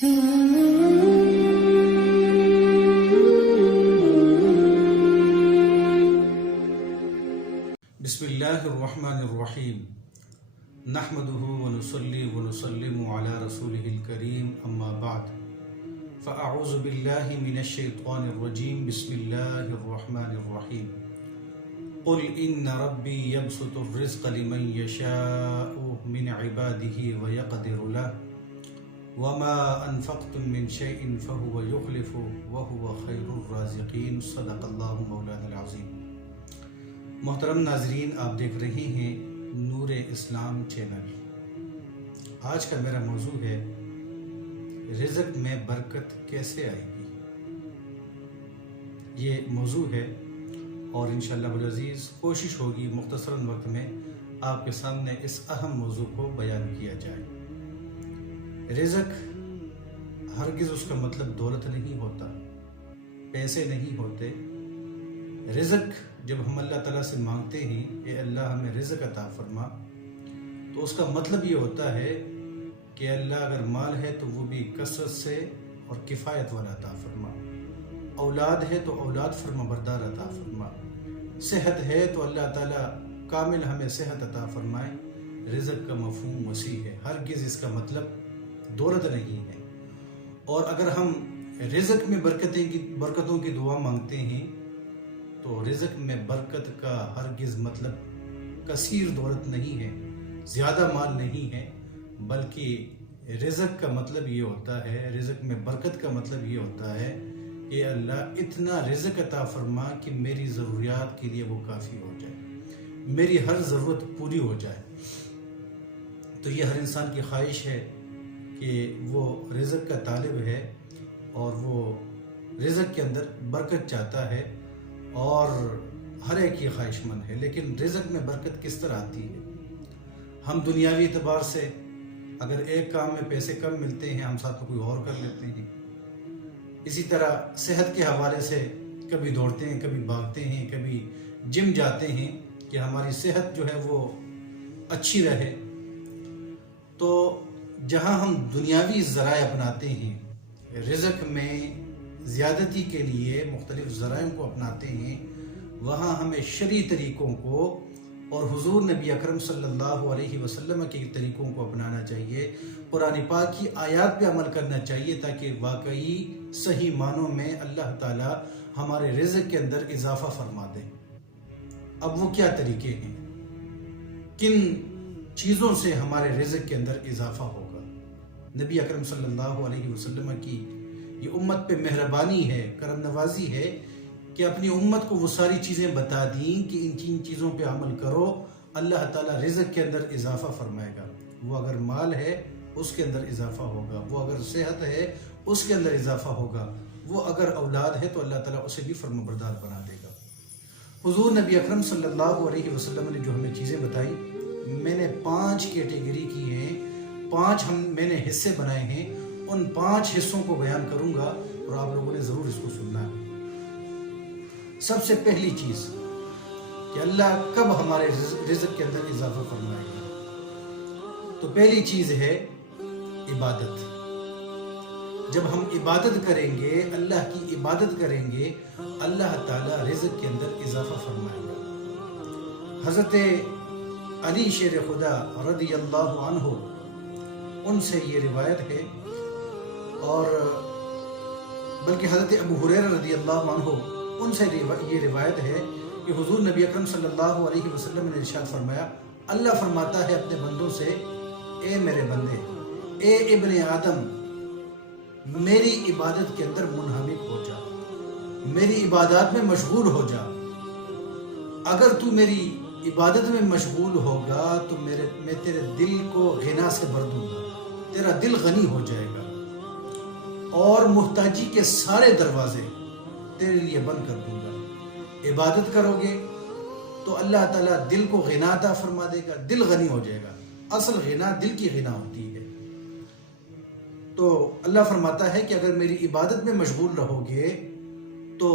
بسم اللہ الرحمن الرحیم نحمده ونصلي ونسلم على رسوله الكريم اما بعد فاعوذ باللہ من الشیطان الرجیم بسم اللہ الرحمن الرحیم قل ان ربی یبسط الرزق لمن یشاء من عباده ویقدر له وما انفقتم من شیء فهو یخلفه وهو خیر الرازقین صدق اللہ مولانا العظیم۔ محترم ناظرین، آپ دیکھ رہے ہیں نور اسلام چینل۔ آج کا میرا موضوع ہے رزق میں برکت کیسے آئے گی۔ یہ موضوع ہے اور انشاءاللہ بالعزیز کوشش ہوگی مختصراً وقت میں آپ کے سامنے اس اہم موضوع کو بیان کیا جائے۔ رزق ہرگز اس کا مطلب دولت نہیں ہوتا، پیسے نہیں ہوتے۔ رزق جب ہم اللہ تعالیٰ سے مانگتے ہیں کہ اللہ ہمیں رزق عطا فرما، تو اس کا مطلب یہ ہوتا ہے کہ اللہ اگر مال ہے تو وہ بھی کثرت سے اور کفایت والا عطا فرما، اولاد ہے تو اولاد فرما بردار عطا فرما، صحت ہے تو اللہ تعالیٰ کامل ہمیں صحت عطا فرمائے۔ رزق کا مفہوم وسیع ہے، ہرگز اس کا مطلب دولت نہیں ہے۔ اور اگر ہم رزق میں برکتوں کی دعا مانگتے ہیں تو رزق میں برکت کا ہرگز مطلب کثیر دولت نہیں ہے، زیادہ مال نہیں ہے، بلکہ رزق کا مطلب یہ ہوتا ہے، رزق میں برکت کا مطلب یہ ہوتا ہے کہ اللہ اتنا رزق عطا فرما کہ میری ضروریات کے لیے وہ کافی ہو جائے، میری ہر ضرورت پوری ہو جائے۔ تو یہ ہر انسان کی خواہش ہے کہ وہ رزق کا طالب ہے اور وہ رزق کے اندر برکت چاہتا ہے، اور ہر ایک کی خواہش مند ہے۔ لیکن رزق میں برکت کس طرح آتی ہے؟ ہم دنیاوی اعتبار سے اگر ایک کام میں پیسے کم ملتے ہیں، ہم ساتھ میں کوئی اور کر لیتے ہیں۔ اسی طرح صحت کے حوالے سے کبھی دوڑتے ہیں، کبھی بھاگتے ہیں، کبھی جم جاتے ہیں کہ ہماری صحت جو ہے وہ اچھی رہے۔ تو جہاں ہم دنیاوی ذرائع اپناتے ہیں، رزق میں زیادتی کے لیے مختلف ذرائع کو اپناتے ہیں، وہاں ہمیں شرعی طریقوں کو اور حضور نبی اکرم صلی اللہ علیہ وسلم کے طریقوں کو اپنانا چاہیے، قرآن پاک کی آیات پہ عمل کرنا چاہیے، تاکہ واقعی صحیح معنوں میں اللہ تعالی ہمارے رزق کے اندر اضافہ فرما دے۔ اب وہ کیا طریقے ہیں، کن چیزوں سے ہمارے رزق کے اندر اضافہ ہوگا؟ نبی اکرم صلی اللہ علیہ وسلم کی یہ امت پہ مہربانی ہے، کرم نوازی ہے کہ اپنی امت کو وہ ساری چیزیں بتا دیں کہ ان چیزوں پہ عمل کرو، اللہ تعالیٰ رزق کے اندر اضافہ فرمائے گا۔ وہ اگر مال ہے اس کے اندر اضافہ ہوگا، وہ اگر صحت ہے اس کے اندر اضافہ ہوگا، وہ اگر اولاد ہے تو اللہ تعالیٰ اسے بھی فرمانبردار بنا دے گا۔ حضور نبی اکرم صلی اللہ علیہ وسلم نے جو ہمیں چیزیں بتائی، میں نے 5 کیٹیگری کی ہیں، 5 میں نے حصے بنائے ہیں، ان 5 حصوں کو بیان کروں گا اور آپ لوگوں نے ضرور اس کو سننا ہے۔ سب سے پہلی چیز کہ اللہ کب ہمارے رزق کے اندر اضافہ فرمائے گا، تو پہلی چیز ہے عبادت۔ جب ہم عبادت کریں گے، اللہ کی عبادت کریں گے، اللہ تعالیٰ رزق کے اندر اضافہ فرمائے گا۔ حضرت علی شیر خدا رضی اللہ عنہ، ان سے یہ روایت ہے، اور بلکہ حضرت ابو ہریرہ رضی اللہ عنہ، ان سے یہ روایت ہے کہ حضور نبی اکرم صلی اللہ علیہ وسلم نے ارشاد فرمایا، اللہ فرماتا ہے اپنے بندوں سے، اے میرے بندے، اے ابن آدم، میری عبادت کے اندر منہمک ہو جا، میری عبادات میں مشغول ہو جا۔ اگر تو میری عبادت میں مشغول ہوگا تو میں تیرے دل کو غنا سے بھر دوں گا، تیرا دل غنی ہو جائے گا، اور محتاجی کے سارے دروازے تیرے لیے بند کر دوں گا۔ عبادت کرو گے تو اللہ تعالیٰ دل کو غنا عطا فرما دے گا، دل غنی ہو جائے گا۔ اصل غنا دل کی غنا ہوتی ہے۔ تو اللہ فرماتا ہے کہ اگر میری عبادت میں مشغول رہو گے تو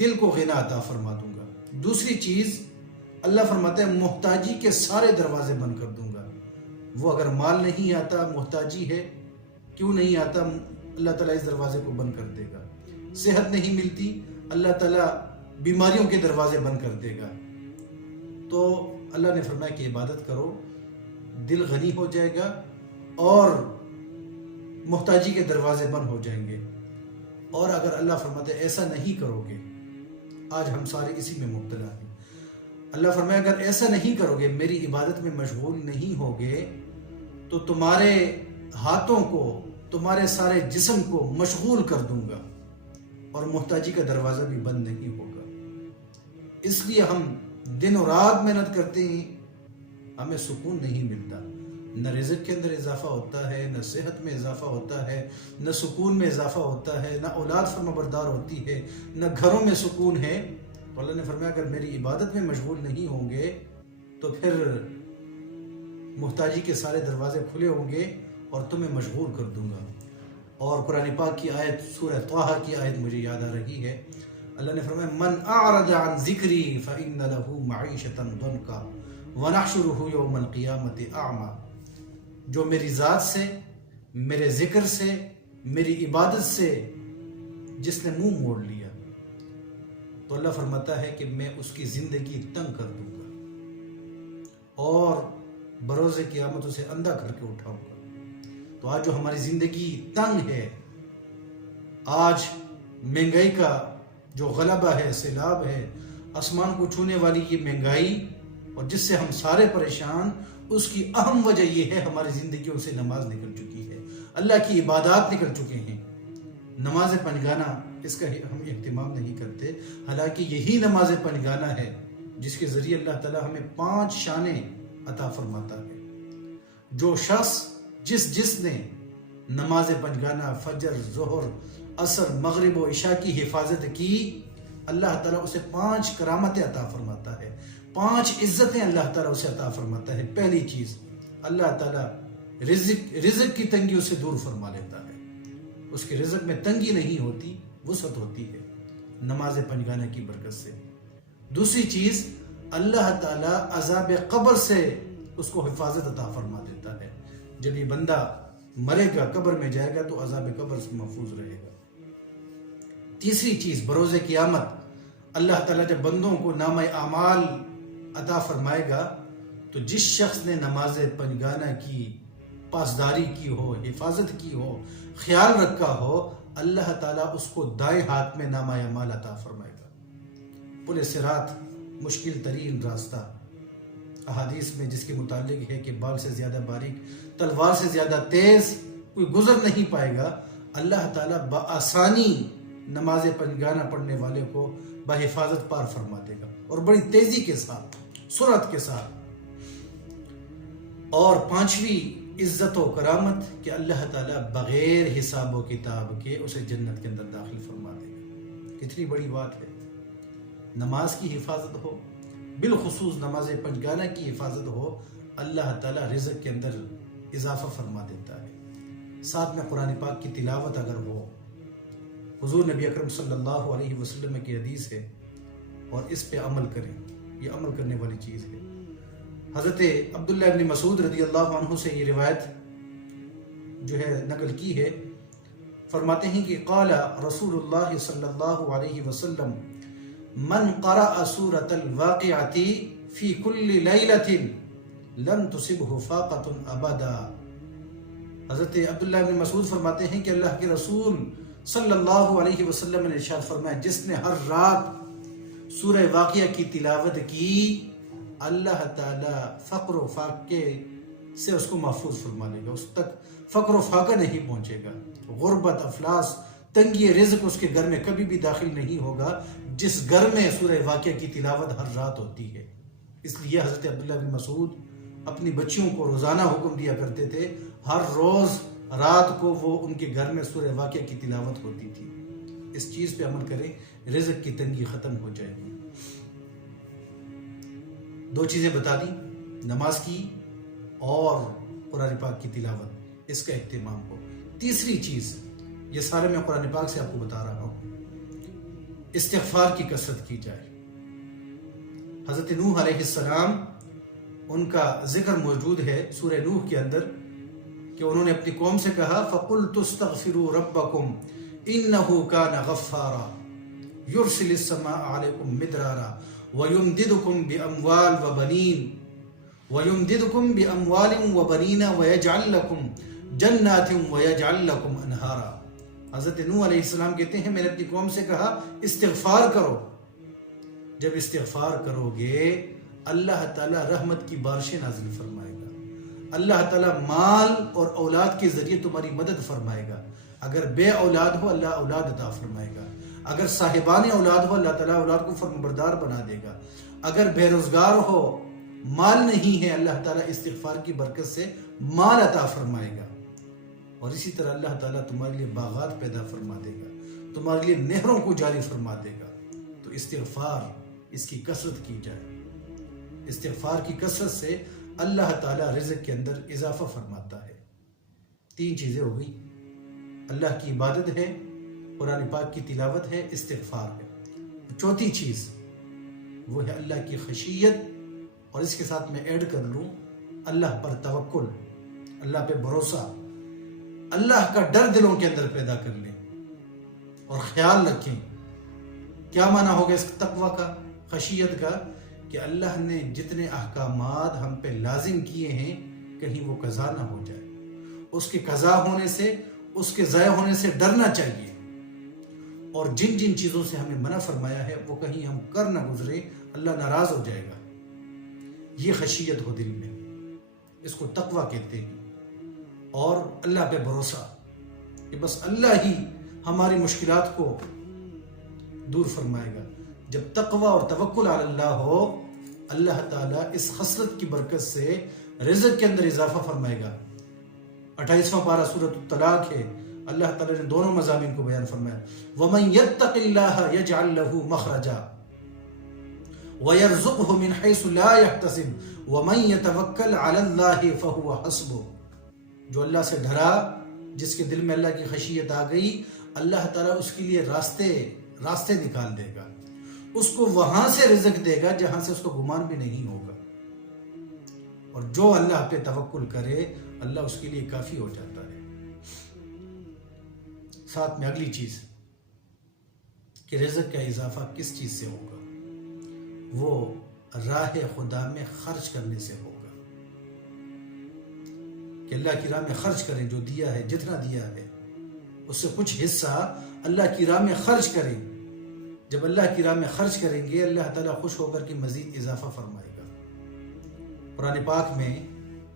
دل کو غنا عطا فرما دوں گا۔ دوسری چیز اللہ فرماتا ہے محتاجی کے سارے دروازے بند کر دوں گا۔ وہ اگر مال نہیں آتا، محتاجی ہے، کیوں نہیں آتا؟ اللہ تعالیٰ اس دروازے کو بند کر دے گا. صحت نہیں ملتی، اللہ تعالیٰ بیماریوں کے دروازے بند کر دے گا. تو اللہ نے فرمایا کہ عبادت کرو، دل غنی ہو جائے گا اور محتاجی کے دروازے بند ہو جائیں گے. اور اگر اللہ فرماتے ایسا نہیں کرو گے، آج ہم سارے اسی میں مبتلا ہیں. اللہ فرمایا اگر ایسا نہیں کرو گے، میری عبادت میں مشغول نہیں ہوگے، تو تمہارے ہاتھوں کو، تمہارے سارے جسم کو مشغول کر دوں گا اور محتاجی کا دروازہ بھی بند نہیں ہوگا. اس لیے ہم دن و رات محنت کرتے ہیں، ہمیں سکون نہیں ملتا. نہ رزق کے اندر اضافہ ہوتا ہے، نہ صحت میں اضافہ ہوتا ہے، نہ سکون میں اضافہ ہوتا ہے، نہ اولاد فرمانبردار ہوتی ہے، نہ گھروں میں سکون ہے. تو اللہ نے فرمایا اگر میری عبادت میں مشغول نہیں ہوں گے تو پھر محتاجی کے سارے دروازے کھلے ہوں گے اور تمہیں مشغول کر دوں گا. اور قرآن پاک کی آیت سورہ طٰہٰ کی آیت مجھے یاد آ رہی ہے. اللہ نے فرمایا من اعرض عن ذکری فإن له معیشۃ ضنکا ونحشرہ یوم القیامۃ اعمی. جو میری ذات سے، میرے ذکر سے، میری عبادت سے جس نے منہ موڑ لیا، تو اللہ فرماتا ہے کہ میں اس کی زندگی تنگ کر دوں گا اور بروز قیامت اسے اندھا کر کے اٹھاؤں گا. تو آج جو ہماری زندگی تنگ ہے، آج مہنگائی کا جو غلبہ ہے، سیلاب ہے، آسمان کو چھونے والی یہ مہنگائی، اور جس سے ہم سارے پریشان، اس کی اہم وجہ یہ ہے ہماری زندگیوں سے نماز نکل چکی ہے، اللہ کی عبادات نکل چکے ہیں. نماز پنجگانہ اس کا ہم اہتمام نہیں کرتے، حالانکہ یہی نماز پنجگانہ ہے جس کے ذریعے اللہ تعالیٰ ہمیں 5 شانیں عطا فرماتا ہے. جو شخص جس نے نماز پنجگانہ، فجر، ظہر، عصر، مغرب و عشاء کی حفاظت کی، اللہ تعالیٰ اسے 5 کرامتیں عطا فرماتا ہے، 5 عزتیں اللہ تعالیٰ اسے عطا فرماتا ہے. پہلی چیز، اللہ تعالیٰ رزق کی تنگی اسے دور فرما لیتا ہے، اس کے رزق میں تنگی نہیں ہوتی، وسعت ہوتی ہے نماز پنجگانہ کی برکت سے. دوسری چیز، اللہ تعالیٰ عذاب قبر سے اس کو حفاظت عطا فرما دیتا ہے. جب یہ بندہ مرے گا، قبر میں جائے گا، تو عذاب قبر سے محفوظ رہے گا. تیسری چیز، بروز قیامت اللہ تعالیٰ جب بندوں کو نامہ اعمال عطا فرمائے گا، تو جس شخص نے نماز پنجگانہ کی پاسداری کی ہو، حفاظت کی ہو، خیال رکھا ہو، اللہ تعالیٰ اس کو دائیں ہاتھ میں نامہ اعمال عطا فرمائے گا. پل صراط مشکل ترین راستہ، احادیث میں جس کے متعلق ہے کہ بال سے زیادہ باریک، تلوار سے زیادہ تیز کوئی گزر نہیں پائے گا. اللہ تعالیٰ بآسانی نماز پنجگانہ پڑھنے والے کو بحفاظت پار فرما دے گا، اور بڑی تیزی کے ساتھ، سرعت کے ساتھ. اور 5ویں عزت و کرامت کہ اللہ تعالیٰ بغیر حساب و کتاب کے اسے جنت کے اندر داخل فرما دے گا. کتنی بڑی بات ہے. نماز کی حفاظت ہو، بالخصوص نماز پنجگانہ کی حفاظت ہو، اللہ تعالیٰ رزق کے اندر اضافہ فرما دیتا ہے. ساتھ میں قرآن پاک کی تلاوت اگر ہو، حضور نبی اکرم صلی اللہ علیہ وسلم کی حدیث ہے، اور اس پہ عمل کریں، یہ عمل کرنے والی چیز ہے. حضرت عبداللہ ابن مسعود رضی اللہ عنہ سے یہ روایت جو ہے نقل کی ہے، فرماتے ہیں کہ قال رسول اللہ صلی اللہ علیہ وسلم من قرأ سورة الواقعة في كل ليلة لم تصبه فاقة ابدا. حضرت عبداللہ ابن مسعود فرماتے ہیں کہ اللہ کے رسول صلی اللہ علیہ وسلم نے ارشاد فرمایا، جس نے ہر رات سورہ واقعہ کی تلاوت کی، اللہ تعالیٰ فقر و فاقے سے اس کو محفوظ فرما لے گا، اس تک فقر و فاقہ نہیں پہنچے گا. غربت، افلاس، تنگی رزق اس کے گھر میں کبھی بھی داخل نہیں ہوگا جس گھر میں سورہ واقعہ کی تلاوت ہر رات ہوتی ہے. اس لیے حضرت عبداللہ بن مسعود اپنی بچیوں کو روزانہ حکم دیا کرتے تھے، ہر روز رات کو وہ ان کے گھر میں سورہ واقعہ کی تلاوت ہوتی تھی. اس چیز پہ عمل کریں، رزق کی تنگی ختم ہو جائے گی. 2 چیزیں بتا دی، نماز کی اور قرآن پاک کی تلاوت، اس کا اہتمام ہو. تیسری چیز، یہ سارے میں قرآن پاک سے آپ کو بتا رہا ہوں، استغفار کی کثرت کی جائے. حضرت نوح علیہ السلام، ان کا ذکر موجود ہے سورہ نوح کے اندر کہ انہوں نے اپنی قوم سے کہا فَقُلْتُ اسْتَغْفِرُوا رَبَّكُمْ إِنَّهُ كَانَ غَفَّارًا يُرْسِلِ السَّمَاءَ عَلَيْكُمْ مِدْرَارًا وَيُمْدِدُكُمْ بِأَمْوَالٍ وَبَنِينَ وَيَجْعَلْ لَكُمْ جَنَّاتٍ وَيَجْعَلْ لَكُمْ أَنْهَارًا۔ حضرت نوح علیہ السلام کہتے ہیں میں نے اپنی قوم سے کہا استغفار کرو، جب استغفار کرو گے اللہ تعالیٰ رحمت کی بارشیں نازل فرمائے گا، اللہ تعالیٰ مال اور اولاد کے ذریعے تمہاری مدد فرمائے گا، اگر بے اولاد ہو اللہ اولاد عطا فرمائے گا، اگر صاحبان اولاد ہو اللہ تعالیٰ اولاد کو فرمانبردار بنا دے گا، اگر بے روزگار ہو مال نہیں ہے اللہ تعالیٰ استغفار کی برکت سے مال عطا فرمائے گا، اور اسی طرح اللہ تعالیٰ تمہارے لیے باغات پیدا فرما دے گا، تمہارے لیے نہروں کو جاری فرما دے گا۔ تو استغفار اس کی کثرت کی جائے، استغفار کی کثرت سے اللہ تعالیٰ رزق کے اندر اضافہ فرماتا ہے۔ 3 چیزیں ہو گئی، اللہ کی عبادت ہے، قرآن پاک کی تلاوت ہے، استغفار ہے۔ 4تھی چیز وہ ہے اللہ کی خشیت، اور اس کے ساتھ میں ایڈ کر لوں اللہ پر توکل، اللہ پہ بھروسہ، اللہ کا ڈر دلوں کے اندر پیدا کر لیں اور خیال رکھیں۔ کیا معنی ہوگا اس تقوی کا، خشیت کا؟ کہ اللہ نے جتنے احکامات ہم پہ لازم کیے ہیں کہیں وہ قضا نہ ہو جائے، اس کے قضا ہونے سے، اس کے ضائع ہونے سے ڈرنا چاہیے، اور جن جن چیزوں سے ہمیں منع فرمایا ہے وہ کہیں ہم کر نہ گزرے، اللہ ناراض ہو جائے گا۔ یہ خشیت ہو دل میں، اس کو تقوی کہتے ہیں۔ اور اللہ پہ بھروسہ کہ بس اللہ ہی ہماری مشکلات کو دور فرمائے گا۔ جب تقوی اور توکل علی اللہ ہو اللہ تعالیٰ اس خصلت کی برکت سے رزق کے اندر اضافہ فرمائے گا۔ 28واں پارہ سورۃ الطلاق ہے، اللہ تعالیٰ نے دونوں مضامین کو بیان فرمایا، وَمَن يَتَّقِ اللَّهَ يَجْعَلْ لَهُ مَخْرَجًا وَيَرْزُقْهُ مِنْ حَيْثُ لَا يَحْتَسِبُ وَمَن يَتَوَكَّلْ عَلَى اللَّهِ فَهُوَ حَسْبُهُ۔ جو اللہ سے ڈرا، جس کے دل میں اللہ کی خشیت آ گئی، اللہ تعالیٰ اس کے لیے راستے نکال دے گا، اس کو وہاں سے رزق دے گا جہاں سے اس کو گمان بھی نہیں ہوگا، اور جو اللہ پہ توکل کرے اللہ اس کے لیے کافی ہو جاتا ہے۔ ساتھ میں اگلی چیز کہ رزق کا اضافہ کس چیز سے ہوگا؟ وہ راہ خدا میں خرچ کرنے سے ہوگا، کہ اللہ کی راہ میں خرچ کریں، جو دیا ہے جتنا دیا ہے اس سے کچھ حصہ اللہ کی راہ میں خرچ کریں۔ جب اللہ کی راہ میں خرچ کریں گے اللہ تعالیٰ خوش ہو کر کے مزید اضافہ فرمائے گا۔ قرآن پاک میں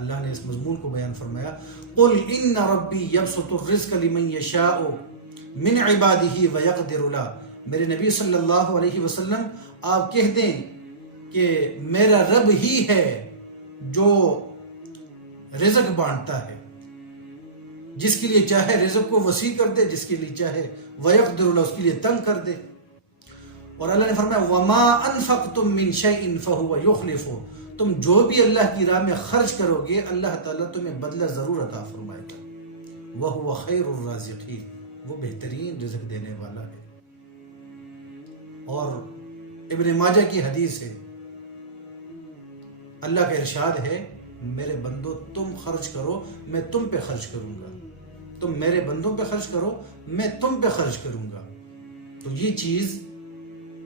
اللہ نے اس مضمون کو بیان فرمایا، قُلْ إِنَّ رَبِّي يَبْسُطُ الرِّزْقَ لِمَن يَشَاءُ مِنْ عِبَادِهِ وَيَقْدِرُ لَهُ۔ میرے نبی صلی اللہ علیہ وسلم آپ کہہ دیں کہ میرا رب ہی ہے جو رزق بانٹتا ہے، جس کے لیے چاہے رزق کو وسیع کر دے، جس کے لیے چاہے وَيَقْدِرُ لَهُ اس کے لیے تنگ کر دے۔ اور اللہ نے فرمایا وَمَا أَنفَقْتُم مِّن شَيْءٍ فَهُوَ يُخْلِفُهُ۔ تم جو بھی اللہ کی راہ میں خرچ کرو گے اللہ تعالیٰ تمہیں بدلہ ضرور عطا فرمائے گا، وَهُوَ خَيْرُ الرَّازِقِينَ، وہ بہترین رزق دینے والا ہے۔ اور ابن ماجہ کی حدیث ہے، اللہ کا ارشاد ہے میرے بندو تم خرچ کرو میں تم پہ خرچ کروں گا، تم میرے بندوں پہ خرچ کرو میں تم پہ خرچ کروں گا۔ تو یہ چیز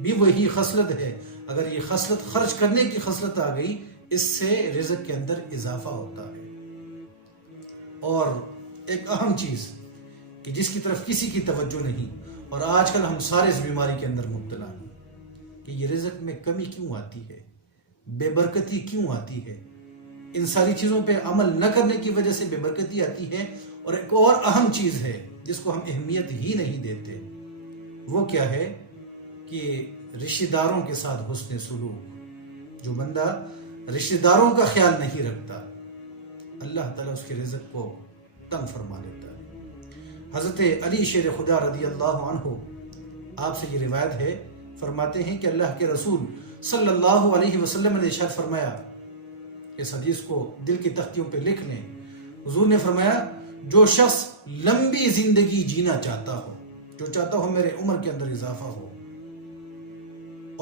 بھی وہی خصلت ہے، اگر یہ خصلت خرچ کرنے کی خصلت آ گئی اس سے رزق کے اندر اضافہ ہوتا ہے۔ اور ایک اہم چیز کہ جس کی طرف کسی کی توجہ نہیں، اور آج کل ہم سارے اس بیماری کے اندر مبتلا ہیں کہ یہ رزق میں کمی کیوں آتی ہے، بے برکتی کیوں آتی ہے۔ ان ساری چیزوں پہ عمل نہ کرنے کی وجہ سے بے برکتی آتی ہے۔ اور ایک اور اہم چیز ہے جس کو ہم اہمیت ہی نہیں دیتے، وہ کیا ہے کہ رشتہ داروں کے ساتھ حسن سلوک۔ جو بندہ رشتہ داروں کا خیال نہیں رکھتا اللہ تعالیٰ اس کے رزق کو تنگ فرما لیتا ہے۔ حضرت علی شیر خدا رضی اللہ عنہ آپ سے یہ روایت ہے، فرماتے ہیں کہ اللہ کے رسول صلی اللہ علیہ وسلم نے ارشاد فرمایا، اس حدیث کو دل کی تختیوں پہ لکھ لیں، حضور نے فرمایا جو شخص لمبی زندگی جینا چاہتا ہو، جو چاہتا ہو میرے عمر کے اندر اضافہ ہو،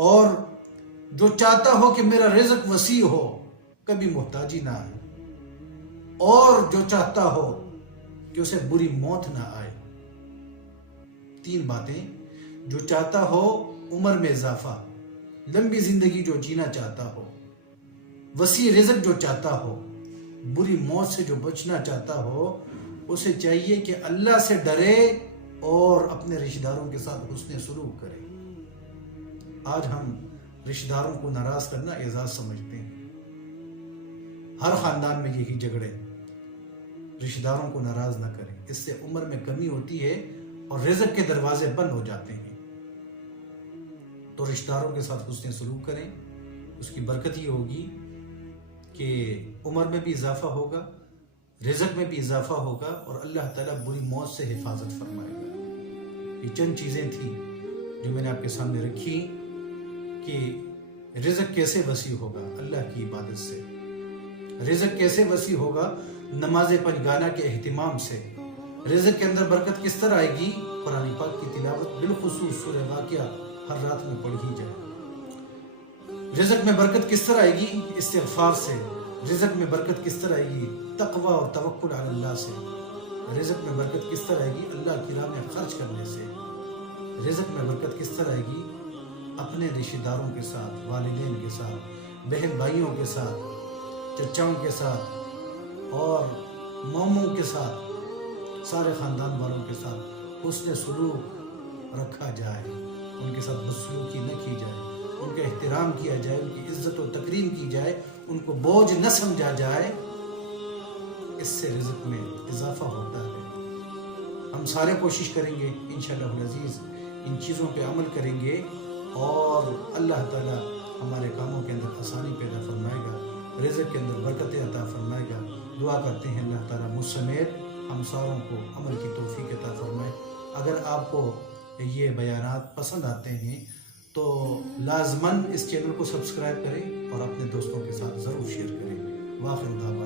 اور جو چاہتا ہو کہ میرا رزق وسیع ہو، کبھی محتاجی نہ آئے، اور جو چاہتا ہو کہ اسے بری موت نہ آئے. 3 باتیں. جو چاہتا ہو عمر میں اضافہ، لمبی زندگی جو جینا چاہتا ہو، وسیع رزق جو چاہتا ہو، بری موت سے جو بچنا چاہتا ہو، اسے چاہیے کہ اللہ سے ڈرے اور اپنے رشتہ داروں کے ساتھ حسن سلوک کرے. آج ہم رشتہ داروں کو ناراض کرنا اعزاز سمجھتے ہیں. ہر خاندان میں یہی جھگڑے. رشتہ داروں کو ناراض نہ کریں، اس سے عمر میں کمی ہوتی ہے اور رزق کے دروازے بند ہو جاتے ہیں. تو رشتہ داروں کے ساتھ حسن سلوک کریں. اس کی برکت یہ ہوگی کہ عمر میں بھی اضافہ ہوگا، رزق میں بھی اضافہ ہوگا اور اللہ تعالیٰ بری موت سے حفاظت فرمائے گا. یہ چند چیزیں تھیں جو میں نے آپ کے سامنے رکھی کہ رزق کیسے وسیع ہوگا اللہ کی عبادت سے. رزق کیسے وسیع ہوگا نماز پنجگانہ کے اہتمام سے. رزق کے اندر برکت کس طرح آئے گی؟ قرآن پاک کی تلاوت بالخصوص سورہ واقعہ ہر رات میں پڑھی جائے. رزق میں برکت کس طرح آئے گی؟ استغفار سے. رزق میں برکت کس طرح آئے گی؟ تقوی اور توکل علی اللہ سے. رزق میں برکت کس طرح آئے گی؟ اللہ کی راہ میں خرچ کرنے سے. رزق میں برکت کس طرح آئے گی؟ اپنے رشتہ داروں کے ساتھ، والدین کے ساتھ، بہن بھائیوں کے ساتھ، چچاؤں کے ساتھ اور موموں کے ساتھ، سارے خاندان والوں کے ساتھ حسن سلوک رکھا جائے. ان کے ساتھ بدسلوکی نہ کی جائے، ان کا احترام کیا جائے، ان کی عزت و تکریم کی جائے، ان کو بوجھ نہ سمجھا جائے. اس سے رزق میں اضافہ ہوتا ہے. ہم سارے کوشش کریں گے انشاءاللہ العزیز، ان چیزوں پہ عمل کریں گے اور اللہ تعالیٰ ہمارے کاموں کے اندر آسانی پیدا فرمائے گا، رزق کے اندر برکتیں عطا فرمائے گا. دعا کرتے ہیں اللہ تعالیٰ مجھ سمیت ہم ساروں کو عمل کی توفیق عطا فرمائے. اگر آپ کو یہ بیانات پسند آتے ہیں تو لازماً اس چینل کو سبسکرائب کریں اور اپنے دوستوں کے ساتھ ضرور شیئر کریں. واخر دعوانا